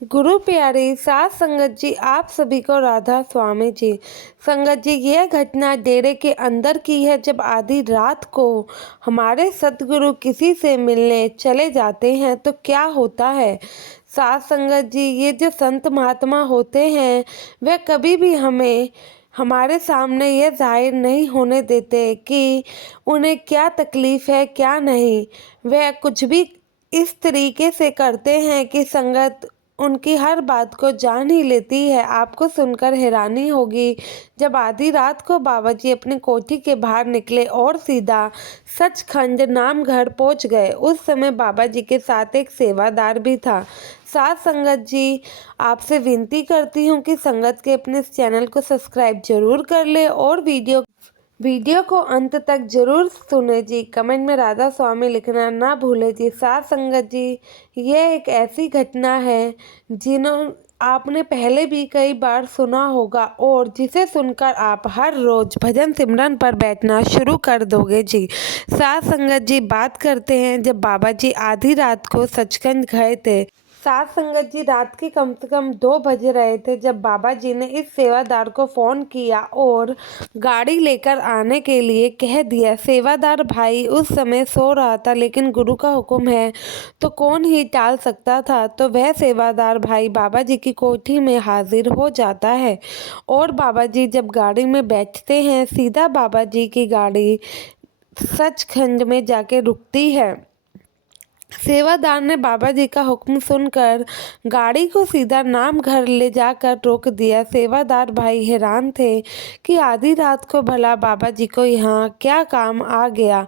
गुरु प्यारी साथ संगत जी, आप सभी को राधा स्वामी जी। संगत जी, यह घटना डेरे के अंदर की है। जब आधी रात को हमारे सतगुरु किसी से मिलने चले जाते हैं तो क्या होता है। साथ संगत जी, ये जो संत महात्मा होते हैं वह कभी भी हमें हमारे सामने यह जाहिर नहीं होने देते कि उन्हें क्या तकलीफ़ है क्या नहीं। वह कुछ भी इस तरीके से करते हैं कि संगत उनकी हर बात को जान ही लेती है। आपको सुनकर हैरानी होगी, जब आधी रात को बाबा जी अपनी कोठी के बाहर निकले और सीधा सचखंड नाम घर पहुंच गए। उस समय बाबा जी के साथ एक सेवादार भी था। साथ संगत जी, आपसे विनती करती हूँ कि संगत के अपने इस चैनल को सब्सक्राइब जरूर कर ले और वीडियो को अंत तक जरूर सुने जी। कमेंट में राधा स्वामी लिखना ना भूले जी। साथ संगत जी, यह एक ऐसी घटना है जिन्हों आपने पहले भी कई बार सुना होगा और जिसे सुनकर आप हर रोज भजन सिमरन पर बैठना शुरू कर दोगे जी। साथ संगत जी, बात करते हैं जब बाबा जी आधी रात को सचखंड गए थे। साथ संगत जी, रात के कम से कम 2 बज रहे थे जब बाबा जी ने इस सेवादार को फ़ोन किया और गाड़ी लेकर आने के लिए कह दिया। सेवादार भाई उस समय सो रहा था, लेकिन गुरु का हुक्म है तो कौन ही टाल सकता था। तो वह सेवादार भाई बाबा जी की कोठी में हाजिर हो जाता है और बाबा जी जब गाड़ी में बैठते हैं, सीधा बाबा जी की गाड़ी सचखंड में जाके रुकती है। सेवादार ने बाबा जी का हुक्म सुनकर गाड़ी को सीधा नाम घर ले जाकर रोक दिया। सेवादार भाई हैरान थे कि आधी रात को भला बाबा जी को यहाँ क्या काम आ गया।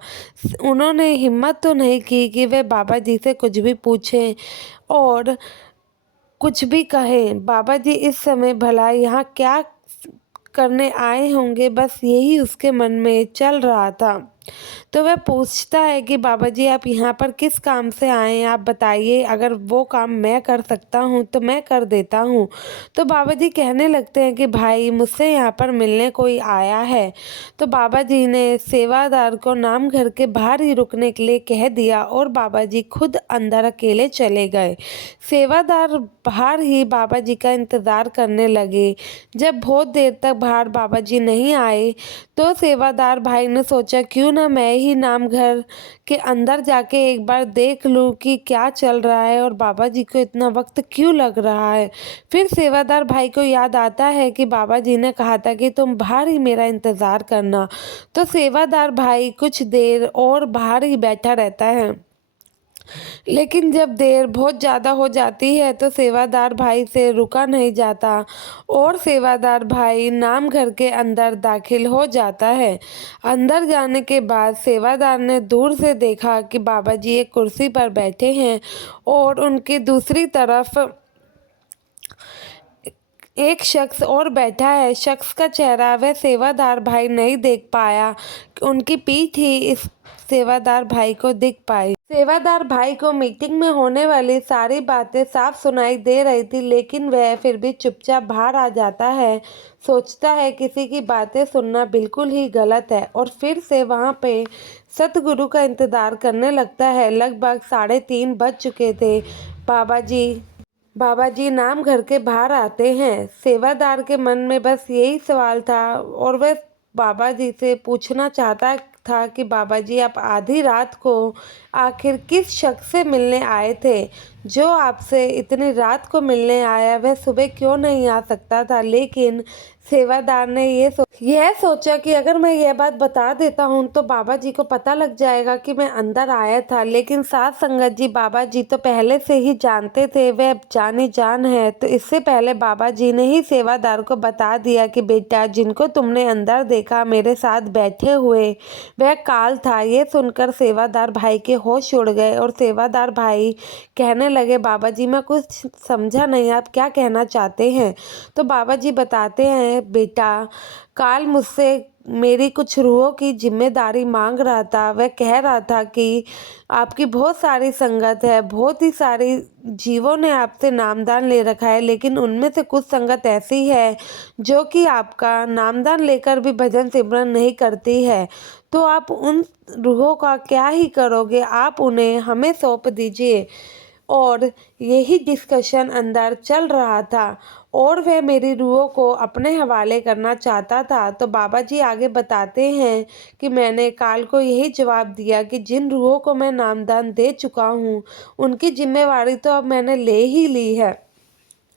उन्होंने हिम्मत तो नहीं की कि वे बाबा जी से कुछ भी पूछें और कुछ भी कहें। बाबा जी इस समय भला यहाँ क्या करने आए होंगे, बस यही उसके मन में चल रहा था। तो वह पूछता है कि बाबा जी, आप यहाँ पर किस काम से आए हैं, आप बताइए। अगर वो काम मैं कर सकता हूँ तो मैं कर देता हूँ। तो बाबा जी कहने लगते हैं कि भाई, मुझसे यहाँ पर मिलने कोई आया है। तो बाबा जी ने सेवादार को नाम घर के बाहर ही रुकने के लिए कह दिया और बाबा जी खुद अंदर अकेले चले गए। सेवादार बाहर ही बाबा जी का इंतज़ार करने लगे। जब बहुत देर तक बाहर बाबा जी नहीं आए तो सेवादार भाई ने सोचा, क्यों ना मैं ही नाम घर के अंदर जाके एक बार देख लूं कि क्या चल रहा है और बाबा जी को इतना वक्त क्यों लग रहा है। फिर सेवादार भाई को याद आता है कि बाबा जी ने कहा था कि तुम बाहर ही मेरा इंतज़ार करना। तो सेवादार भाई कुछ देर और बाहर ही बैठा रहता है, लेकिन जब देर बहुत ज़्यादा हो जाती है तो सेवादार भाई से रुका नहीं जाता और सेवादार भाई नाम घर के अंदर दाखिल हो जाता है। अंदर जाने के बाद सेवादार ने दूर से देखा कि बाबा जी एक कुर्सी पर बैठे हैं और उनकी दूसरी तरफ एक शख्स और बैठा है। शख्स का चेहरा वह सेवादार भाई नहीं देख पाया, उनकी पीठ ही इस सेवादार भाई को दिख पाई। सेवादार भाई को मीटिंग में होने वाली सारी बातें साफ सुनाई दे रही थी, लेकिन वह फिर भी चुपचाप बाहर आ जाता है। सोचता है किसी की बातें सुनना बिल्कुल ही गलत है और फिर से वहाँ पे सतगुरु का इंतज़ार करने लगता है। लगभग 3:30 बज चुके थे। बाबा जी नाम घर के बाहर आते हैं। सेवादार के मन में बस यही सवाल था और वह बाबा जी से पूछना चाहता था कि बाबा जी, आप आधी रात को आखिर किस शख्स से मिलने आए थे। जो आपसे इतनी रात को मिलने आया वह सुबह क्यों नहीं आ सकता था। लेकिन सेवादार ने यह सोचा कि अगर मैं यह बात बता देता हूं तो बाबा जी को पता लग जाएगा कि मैं अंदर आया था। लेकिन साथ संगत जी, बाबा जी तो पहले से ही जानते थे, वह जानी जान है। तो इससे पहले बाबा जी ने ही सेवादार को बता दिया कि बेटा, जिनको तुमने अंदर देखा मेरे साथ बैठे हुए, वह काल था। ये सुनकर सेवादार भाई के होश उड़ गए और सेवादार भाई कहने लगे, बाबा जी, मैं कुछ समझा नहीं, आप क्या कहना चाहते हैं। तो बाबा जी बताते हैं, बेटा, काल मुझसे मेरी कुछ रूहों की जिम्मेदारी मांग रहा था। वह कह रहा था कि आपकी बहुत सारी संगत है, बहुत ही सारी जीवों ने आपसे नामदान ले रखा है, लेकिन उनमें से कुछ संगत ऐसी है जो कि आपका नामदान लेकर भी भजन सिमरन नहीं करती है। तो आप उन रूहों का क्या ही करोगे, आप उन्हें हमें सौंप दीजिए और यही डिस्कशन अंदर चल रहा था और वह मेरी रूहों को अपने हवाले करना चाहता था। तो बाबा जी आगे बताते हैं कि मैंने काल को यही जवाब दिया कि जिन रूहों को मैं नामदान दे चुका हूँ उनकी जिम्मेवारी तो अब मैंने ले ही ली है,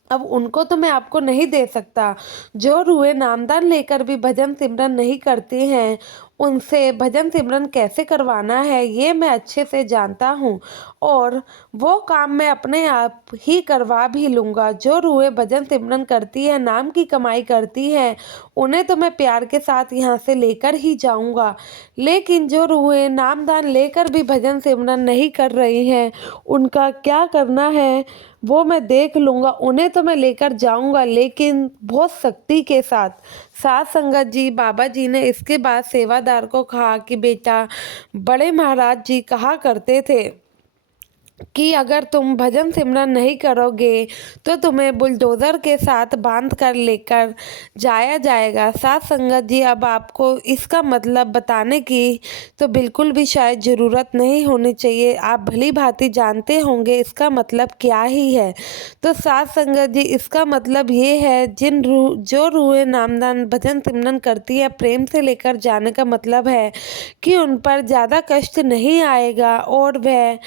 अब उनको तो मैं आपको नहीं दे सकता। जो रूहें नामदान लेकर भी भजन सिमरन नहीं करती हैं उनसे भजन सिमरन कैसे करवाना है ये मैं अच्छे से जानता हूँ और वो काम मैं अपने आप ही करवा भी लूँगा। जो रूहें भजन सिमरन करती है, नाम की कमाई करती हैं, उन्हें तो मैं प्यार के साथ यहाँ से लेकर ही जाऊँगा। लेकिन जो रूहें नामदान लेकर भी भजन सिमरन नहीं कर रही हैं उनका क्या करना है वो मैं देख लूँगा। उन्हें तो मैं लेकर जाऊँगा लेकिन बहुत सख्ती के साथ। साथ संगत जी, बाबा जी ने इसके बाद सेवादार को कहा कि बेटा, बड़े महाराज जी कहा करते थे कि अगर तुम भजन सिमरन नहीं करोगे तो तुम्हें बुलडोज़र के साथ बांध कर लेकर जाया जाएगा। साथ संगत जी, अब आपको इसका मतलब बताने की तो बिल्कुल भी शायद ज़रूरत नहीं होनी चाहिए। आप भली भांति जानते होंगे इसका मतलब क्या ही है। तो साथ संगत जी, इसका मतलब ये है जो रूहें नामदान भजन सिमरन करती है, प्रेम से लेकर जाने का मतलब है कि उन पर ज़्यादा कष्ट नहीं आएगा और वह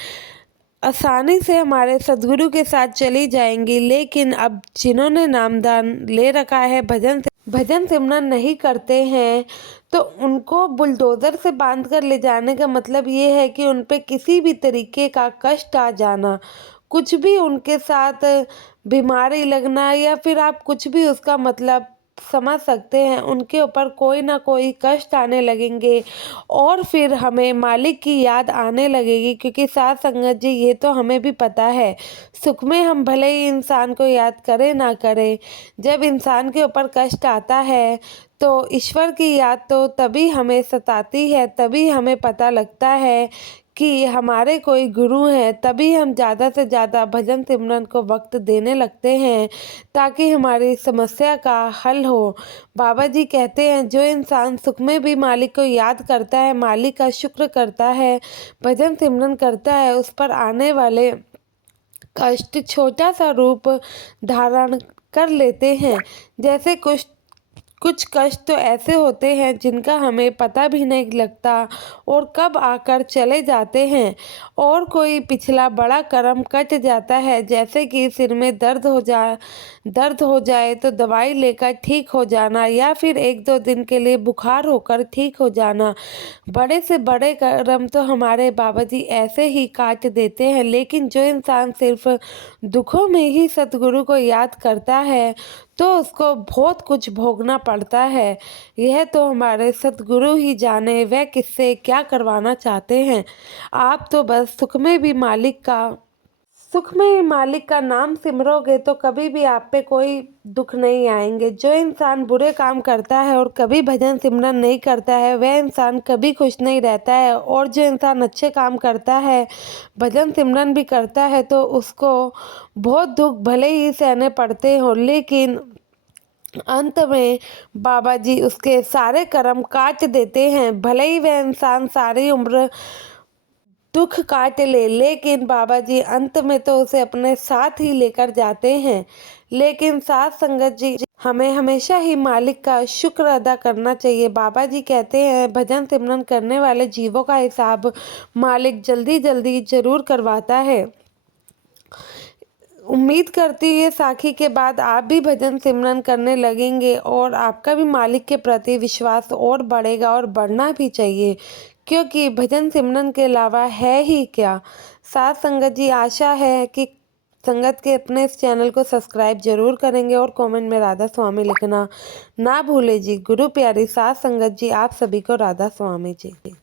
आसानी से हमारे सदगुरु के साथ चली जाएंगी। लेकिन अब जिन्होंने नामदान ले रखा है, भजन सिमरन नहीं करते हैं, तो उनको बुलडोज़र से बांध कर ले जाने का मतलब ये है कि उन पे किसी भी तरीके का कष्ट आ जाना, कुछ भी उनके साथ बीमारी लगना या फिर आप कुछ भी उसका मतलब समझ सकते हैं, उनके ऊपर कोई ना कोई कष्ट आने लगेंगे और फिर हमें मालिक की याद आने लगेगी। क्योंकि साथ संगत जी, ये तो हमें भी पता है, सुख में हम भले ही इंसान को याद करें ना करें, जब इंसान के ऊपर कष्ट आता है तो ईश्वर की याद तो तभी हमें सताती है, तभी हमें पता लगता है कि हमारे कोई गुरु हैं, तभी हम ज़्यादा से ज़्यादा भजन सिमरन को वक्त देने लगते हैं ताकि हमारी समस्या का हल हो। बाबा जी कहते हैं, जो इंसान सुख में भी मालिक को याद करता है, मालिक का शुक्र करता है, भजन सिमरन करता है, उस पर आने वाले कष्ट छोटा सा रूप धारण कर लेते हैं। जैसे कुछ कष्ट तो ऐसे होते हैं जिनका हमें पता भी नहीं लगता और कब आकर चले जाते हैं, और कोई पिछला बड़ा कर्म कट जाता है, जैसे कि सिर में दर्द हो जाए तो दवाई लेकर ठीक हो जाना या फिर 1-2 दिन के लिए बुखार होकर ठीक हो जाना। बड़े से बड़े कर्म तो हमारे बाबा जी ऐसे ही काट देते हैं। लेकिन जो इंसान सिर्फ दुखों में ही सतगुरु को याद करता है तो उसको बहुत कुछ भोगना पड़ता है। यह तो हमारे सतगुरु ही जाने वह किससे क्या करवाना चाहते हैं। आप तो बस सुख में मालिक का नाम सिमरोगे तो कभी भी आप पे कोई दुख नहीं आएंगे। जो इंसान बुरे काम करता है और कभी भजन सिमरन नहीं करता है वह इंसान कभी खुश नहीं रहता है, और जो इंसान अच्छे काम करता है, भजन सिमरन भी करता है, तो उसको बहुत दुख भले ही सहने पड़ते हो, लेकिन अंत में बाबा जी उसके सारे कर्म काट देते हैं। भले ही वह इंसान सारी उम्र दुख काट ले, लेकिन बाबा जी अंत में तो उसे अपने साथ ही लेकर जाते हैं। लेकिन साथ संगत जी, हमें हमेशा ही मालिक का शुक्र अदा करना चाहिए। बाबा जी कहते हैं, भजन सिमरन करने वाले जीवों का हिसाब मालिक जल्दी जल्दी जरूर करवाता है। उम्मीद करती हूँ ये साखी के बाद आप भी भजन सिमरन करने लगेंगे और आपका भी मालिक के प्रति विश्वास और बढ़ेगा, और बढ़ना भी चाहिए, क्योंकि भजन सिमरन के अलावा है ही क्या। साथ संगत जी, आशा है कि संगत के अपने इस चैनल को सब्सक्राइब जरूर करेंगे और कमेंट में राधा स्वामी लिखना ना भूले जी। गुरु प्यारी साथ संगत जी, आप सभी को राधा स्वामी जी।